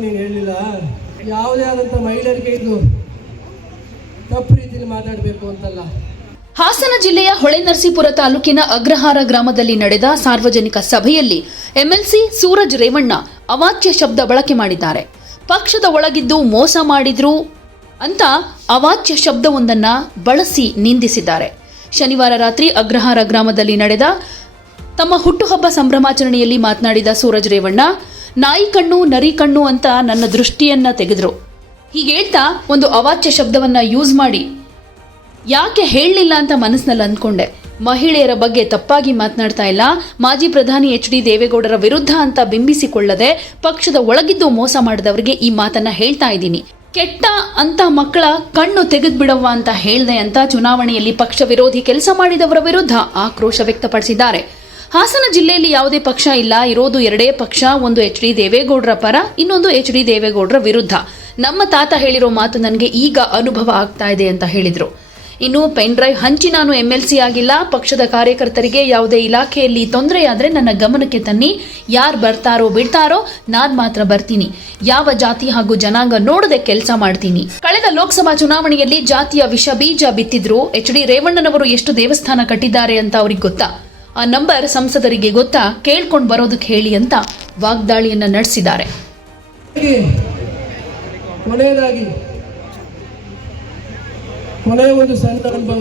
ನೀನು ಹೇಳಿಲ್ಲ ಯಾವುದೇ ಮಹಿಳೆಯರಿಗೆ ಇದು ರೀತಿಯಲ್ಲಿ ಮಾತಾಡಬೇಕು ಅಂತಲ್ಲ. ಹಾಸನ ಜಿಲ್ಲೆಯ ಹೊಳೆನರಸೀಪುರ ತಾಲೂಕಿನ ಅಗ್ರಹಾರ ಗ್ರಾಮದಲ್ಲಿ ನಡೆದ ಸಾರ್ವಜನಿಕ ಸಭೆಯಲ್ಲಿ ಎಂಎಲ್ಸಿ ಸೂರಜ್ ರೇವಣ್ಣ ಅವಾಚ್ಯ ಶಬ್ದ ಬಳಕೆ ಮಾಡಿದ್ದಾರೆ. ಪಕ್ಷದ ಒಳಗಿದ್ದು ಮೋಸ ಮಾಡಿದ್ರು ಅಂತ ಅವಾಚ್ಯ ಶಬ್ದವೊಂದನ್ನ ಬಳಸಿ ನಿಂದಿಸಿದ್ದಾರೆ. ಶನಿವಾರ ರಾತ್ರಿ ಅಗ್ರಹಾರ ಗ್ರಾಮದಲ್ಲಿ ನಡೆದ ತಮ್ಮ ಹುಟ್ಟುಹಬ್ಬ ಸಂಭ್ರಮಾಚರಣೆಯಲ್ಲಿ ಮಾತನಾಡಿದ ಸೂರಜ್ ರೇವಣ್ಣ, ನಾಯಿ ಕಣ್ಣು, ನರಿ ಕಣ್ಣು ಅಂತ ನನ್ನ ದೃಷ್ಟಿಯನ್ನ ತೆಗೆದ್ರು. ಹೀಗೆ ಹೇಳ್ತಾ ಒಂದು ಅವಾಚ್ಯ ಶಬ್ದವನ್ನ ಯೂಸ್ ಮಾಡಿ. ಯಾಕೆ ಹೇಳಲಿಲ್ಲ ಅಂತ ಮನಸ್ಸಿನಲ್ಲಿ ಅಂದ್ಕೊಂಡೆ. ಮಹಿಳೆಯರ ಬಗ್ಗೆ ತಪ್ಪಾಗಿ ಮಾತನಾಡ್ತಾ ಇಲ್ಲ. ಮಾಜಿ ಪ್ರಧಾನಿ ಎಚ್ ಡಿ ದೇವೇಗೌಡರ ವಿರುದ್ಧ ಅಂತ ಬಿಂಬಿಸಿಕೊಳ್ಳದೆ ಪಕ್ಷದ ಒಳಗಿದ್ದು ಮೋಸ ಮಾಡಿದವರಿಗೆ ಈ ಮಾತನ್ನ ಹೇಳ್ತಾ ಇದ್ದೀನಿ. ಕೆಟ್ಟ ಅಂತ ಮಕ್ಕಳ ಕಣ್ಣು ತೆಗೆದ್ಬಿಡವ್ವ ಅಂತ ಹೇಳಿದೆ ಅಂತ ಚುನಾವಣೆಯಲ್ಲಿ ಪಕ್ಷ ವಿರೋಧಿ ಕೆಲಸ ಮಾಡಿದವರ ವಿರುದ್ಧ ಆಕ್ರೋಶ ವ್ಯಕ್ತಪಡಿಸಿದ್ದಾರೆ. ಹಾಸನ ಜಿಲ್ಲೆಯಲ್ಲಿ ಯಾವುದೇ ಪಕ್ಷ ಇಲ್ಲ. ಇರೋದು ಎರಡೇ ಪಕ್ಷ, ಒಂದು ಎಚ್ ಡಿ ದೇವೇಗೌಡರ ಪರ, ಇನ್ನೊಂದು ಎಚ್ ಡಿ ದೇವೇಗೌಡರ ವಿರುದ್ಧ. ನಮ್ಮ ತಾತ ಹೇಳಿರೋ ಮಾತು ನನಗೆ ಈಗ ಅನುಭವ ಆಗ್ತಾ ಇದೆ ಅಂತ ಹೇಳಿದರು. ಇನ್ನು ಪೆನ್ ಡ್ರೈವ್ ಹಂಚಿ ನಾನು ಎಂಎಲ್ಸಿ ಆಗಿಲ್ಲ. ಪಕ್ಷದ ಕಾರ್ಯಕರ್ತರಿಗೆ ಯಾವುದೇ ಇಲಾಖೆಯಲ್ಲಿ ತೊಂದರೆಯಾದರೆ ನನ್ನ ಗಮನಕ್ಕೆ ತನ್ನಿ. ಯಾರು ಬರ್ತಾರೋ ಬಿಡ್ತಾರೋ, ನಾನು ಮಾತ್ರ ಬರ್ತೀನಿ. ಯಾವ ಜಾತಿ ಹಾಗೂ ಜನಾಂಗ ನೋಡದೆ ಕೆಲಸ ಮಾಡ್ತೀನಿ. ಕಳೆದ ಲೋಕಸಭಾ ಚುನಾವಣೆಯಲ್ಲಿ ಜಾತಿಯ ವಿಷ ಬೀಜ ಬಿತ್ತಿದ್ರು. ಎಚ್ ಡಿ ರೇವಣ್ಣನವರು ಎಷ್ಟು ದೇವಸ್ಥಾನ ಕಟ್ಟಿದ್ದಾರೆ ಅಂತ ಅವ್ರಿಗೆ ಗೊತ್ತಾ? ಆ ನಂಬರ್ ಸಂಸದರಿಗೆ ಗೊತ್ತಾ? ಕೇಳ್ಕೊಂಡು ಬರೋದಕ್ಕೆ ಹೇಳಿ ಅಂತ ವಾಗ್ದಾಳಿಯನ್ನ ನಡೆಸಿದ್ದಾರೆ. ಕೊನೆಯದಾಗಿ ಕೊನೆಯ ಒಂದು ಸಣ್ಣ ಅನುಭವ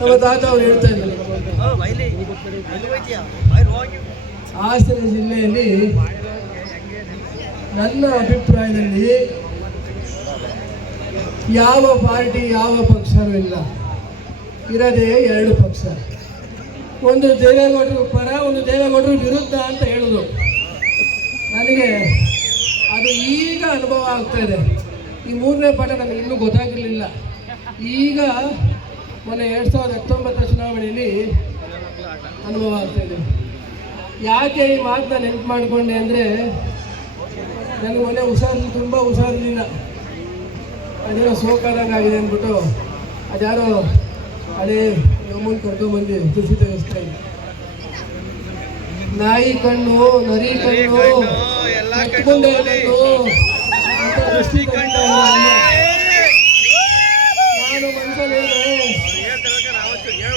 ನಮ್ಮ ತಾತ ಅವ್ರು ಹೇಳ್ತಾ ಇದ್ದಾರೆ. ಹಾಸನ ಜಿಲ್ಲೆಯಲ್ಲಿ ನನ್ನ ಅಭಿಪ್ರಾಯದಲ್ಲಿ ಯಾವ ಪಾರ್ಟಿ ಯಾವ ಪಕ್ಷವೂ ಇಲ್ಲ. ಇರೋದೇ ಎರಡು ಪಕ್ಷ. ಒಂದು ದೇವೇಗೌಡರು ಪರ, ಒಂದು ದೇವೇಗೌಡರು ವಿರುದ್ಧ ಅಂತ ಹೇಳೋದು. ನನಗೆ ಅದು ಈಗ ಅನುಭವ ಆಗ್ತಾ ಇದೆ. ಈ ಮೂರನೇ ಪಾಠ ನನಗೆ ಇನ್ನೂ ಗೊತ್ತಾಗಿರಲಿಲ್ಲ. ಈಗ ಮೊನ್ನೆ ಎರಡು ಸಾವಿರದ ಹತ್ತೊಂಬತ್ತರ ಚುನಾವಣೆಯಲ್ಲಿ ಅನುಭವ ಆಗ್ತಾ ಇದೆ. ಯಾಕೆ ಈ ಮಾತನ್ನ ನೆನಪು ಮಾಡಿಕೊಂಡೆ ಅಂದರೆ ನನಗೆ ಮೊನ್ನೆ ಹುಷಾರು, ತುಂಬ ಹುಷಾರಿರಲಿಲ್ಲ. ಅದೇನೋ ಸೋಕಾದಂಗೆ ಆಗಿದೆ ಅಂದ್ಬಿಟ್ಟು ಅದ್ಯಾರೋ ಹಳೆ ನಮ್ಮನ್ನು ಕರ್ಕೊಂಡ್ಬಂದು ತುಸಿ ತೆಗೆಸ್ತಾ ಇದ್ದೆ ನಾಯಿ ಕಣ್ಣು ನರಿ ಕಣ್ಣು ಕಟ್ಕೊಂಡೆ ಕಣ್ಣು. ನಾನು ಮನ್ಸಲ್ಲಿ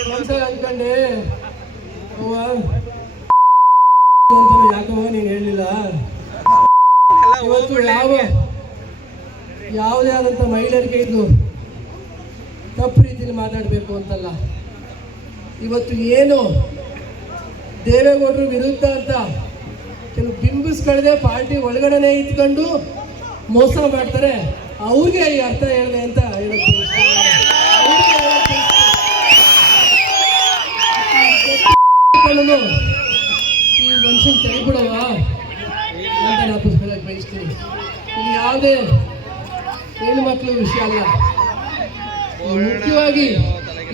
ಮನ್ಸಲ್ಲಿ ಅನ್ಕೊಂಡೆ ಅವ್ವ ಯಾಕವ್ವ ನೀನು ಹೇಳಿಲ್ಲ. ಇವತ್ತು ಯಾವ ಯಾವುದೇ ಆದಂತ ಮಹಿಳೆಯರಿಗೆ ಇದು ರೀತಿಯಲ್ಲಿ ಮಾತಾಡಬೇಕು ಅಂತಲ್ಲ. ಇವತ್ತು ಏನು? ದೇವೇಗೌಡರು ವಿರುದ್ಧ ಅಂತ ಕೆಲವು ಬಿಂಬಿಸ್ಕೊಳ್ಳದೆ ಪಾರ್ಟಿ ಒಳಗಡೆನೆ ಇದ್ಕೊಂಡು ಮೋಸ ಮಾಡ್ತಾರೆ. ಅವ್ರಿಗೆ ಈ ಅರ್ಥ ಹೇಳಿದೆ ಅಂತ ಹೇಳುತ್ತೆ. ಈ ಮನುಷ್ಯನ್ ತೆಗಿಬಿಡವ ಅಂತ ನಾನು ಬಯಸ್ತೀನಿ ಯಾವುದೇ ಹೆಣ್ಣು ವಿಷಯ ಅಲ್ಲ. ಮುಖ್ಯವಾಗಿ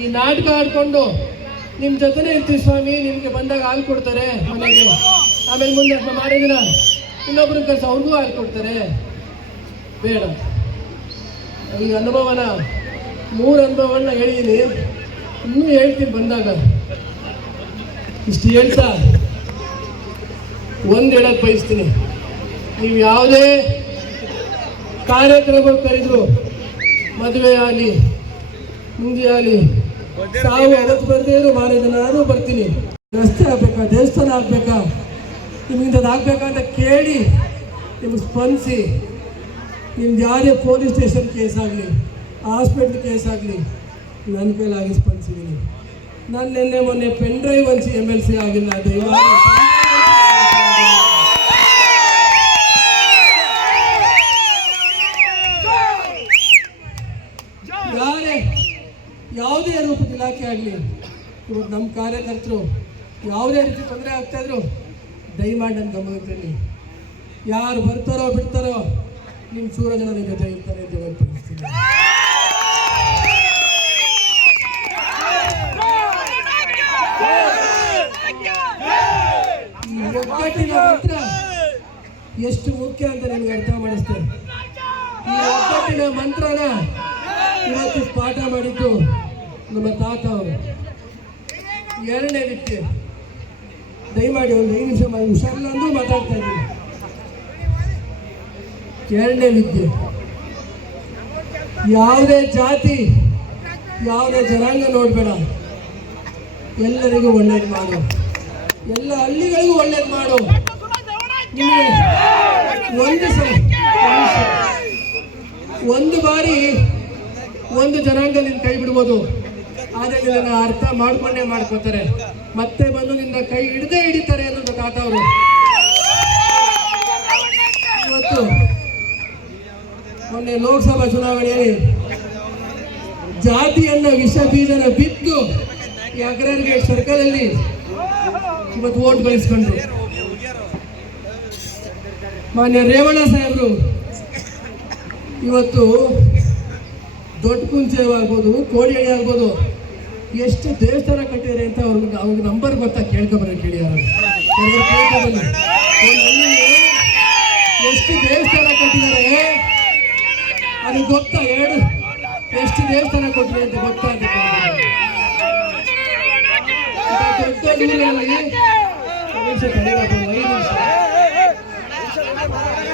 ಈ ನಾಟಕ ಆಡ್ಕೊಂಡು ನಿಮ್ಮ ಜೊತೆನೇ ಇರ್ತೀವಿ ಸ್ವಾಮಿ, ನಿಮಗೆ ಬಂದಾಗ ಹಾಲು ಕೊಡ್ತಾರೆ ಮನೆಗೆ. ಆಮೇಲೆ ಮುಂದೆ ಮಾಡಿದಿನ ಇನ್ನೊಬ್ರು ಕೆಲಸ ಅವ್ರಿಗೂ ಹಾಲು ಕೊಡ್ತಾರೆ. ಬೇಡ. ಈ ಅನುಭವನ, ಮೂರು ಅನುಭವನ ಹೇಳಿದ್ದೀನಿ ಇನ್ನೂ ಹೇಳ್ತೀನಿ ಬಂದಾಗ. ಇಷ್ಟು ಹೇಳ್ತಾ ಒಂದು ಹೇಳಕ್ ಬಯಸ್ತೀನಿ. ನೀವು ಯಾವುದೇ ಕಾರ್ಯಕ್ರಮ ಕರೆದ್ರು ಮದುವೆ ಆಗಲಿ ಆಗಲಿ ಸಾವು ಅವತ್ತು ಬರ್ದೇ ಇರೋ, ಮಾಡಿದ ನಾನು ಬರ್ತೀನಿ. ರಸ್ತೆ ಆಗ್ಬೇಕಾ, ದೇವಸ್ಥಾನ ಆಗ್ಬೇಕಾ? ಆಗಬೇಕಾ ಅಂತ ಕೇಳಿ ನಿಮ್ಗೆ ಸ್ಪಂದಿಸಿ. ನಿಮ್ದು ಯಾರೇ ಪೊಲೀಸ್ ಸ್ಟೇಷನ್ ಕೇಸ್ ಆಗಲಿ, ಹಾಸ್ಪಿಟ್ಲ್ ಕೇಸ್ ಆಗಲಿ, ನನ್ನ ಕೈಲಾಗಿ ಸ್ಪಂದಿಸಿದ್ದೀನಿ. ನಾನು ನಿನ್ನೆ ಮೊನ್ನೆ ಪೆನ್ ಡ್ರೈವ್ ಒಂದು ಎಂ ಎಲ್ ಸಿ ಆಗಿಲ್ಲ, ದಯಮಾಡಿ ಯಾರೇ ಯಾವುದೇ ರೂಪದ ಇಲಾಖೆ ಆಗಲಿ ಇವತ್ತು ನಮ್ಮ ಕಾರ್ಯಕರ್ತರು ಯಾವುದೇ ರೀತಿ ತೊಂದರೆ ಆಗ್ತಾ ಇದ್ರು ದಯಮಾಡಿ ನನ್ನ ಗಮನದಲ್ಲಿ ಯಾರು ಬರ್ತಾರೋ ಬಿಡ್ತಾರೋ ನಿಮ್ಮ ಸೂರಜನ ನಿಮ್ಮ ಜೊತೆ ಇರ್ತಾರೆ ಮಂತ್ರ ಎಷ್ಟು ಮುಖ್ಯ ಅಂತ ನಿಮ್ಗೆ ಅರ್ಥ ಮಾಡಿಸ್ತೇನೆ. ಈ ಒಗ್ಗಟ್ಟಿನ ಮಂತ್ರನ ಇವತ್ತು ಪಾಠ ಮಾಡಿದ್ದು ನಮ್ಮ ತಾತ ಅವರು. ಎರಡನೇ ವ್ಯಕ್ತಿ. ದಯಮಾಡಿ ಒಂದು ಐದು ನಿಮಿಷ ಮಾಡಿ, ಹುಷಾರಿಲ್ಲ ಅಂದ್ರೂ ಮಾತಾಡ್ತಾ ಇದ್ದೀನಿ. ಎರಡನೇ ವಿದ್ಯೆ ಯಾವುದೇ ಜಾತಿ, ಯಾವುದೇ ಜನಾಂಗ ನೋಡಬೇಡ. ಎಲ್ಲರಿಗೂ ಒಳ್ಳೇದು ಮಾಡು. ಎಲ್ಲ ಹಳ್ಳಿಗಳಿಗೂ ಒಳ್ಳೇದು ಮಾಡು. ಒಂದು ಸಲ, ಒಂದು ಬಾರಿ ಒಂದು ಜನಾಂಗ ನಿನ್ನ ಕೈ ಬಿಡ್ಬೋದು. ಆದರೆ ಇದನ್ನ ಅರ್ಥ ಮಾಡ್ಕೊಂಡೇ ಮಾಡ್ಕೋತಾರೆ. ಮತ್ತೆ ಬಂದು ನಿನ್ನ ಕೈ ಹಿಡ್ದೇ ಹಿಡಿತಾರೆ ಅನ್ನೋದು ತಾತ ಅವರು. ಇವತ್ತು ಮೊನ್ನೆ ಲೋಕಸಭಾ ಚುನಾವಣೆಯಲ್ಲಿ ಜಾತಿಯನ್ನ ವಿಷ ಬೀಜನ ಬಿದ್ದು ಈ ಅಗ್ರಗೇಟ್ ಸರ್ಕಲ್ ಅಲ್ಲಿ ಇವತ್ತು ಓಟ್ ಗಳಿಸ್ಕೊಂಡ್ರು. ಮಾನ್ಯ ರೇವಣ್ಣ ಸಾಹೇಬರು, ಇವತ್ತು ದೊಡ್ಡ ಕುಂಚೆ ಆಗ್ಬೋದು ಕೋಡಿಹಳ್ಳಿ ಆಗ್ಬೋದು ಎಷ್ಟು ದೇವಸ್ಥಾನ ಕಟ್ಟಿದ್ರೆ ಅಂತ ಅವ್ರಿಗೆ ಅವ್ರಿಗೆ ನಂಬರ್ ಗೊತ್ತಾ ಕೇಳ್ಕೊಬರ ಕೇಳಿ ಯಾರು ಎಷ್ಟು ದೇವಸ್ಥಾನ ಕಟ್ಟಿದ್ದಾರೆ ಅದು ಗೊತ್ತಾ ಹೇಳು ಎಷ್ಟು ದೇವಸ್ಥಾನ ಕೊಟ್ಟಿದೆ ಅಂತ ಗೊತ್ತಾ ಅಂತ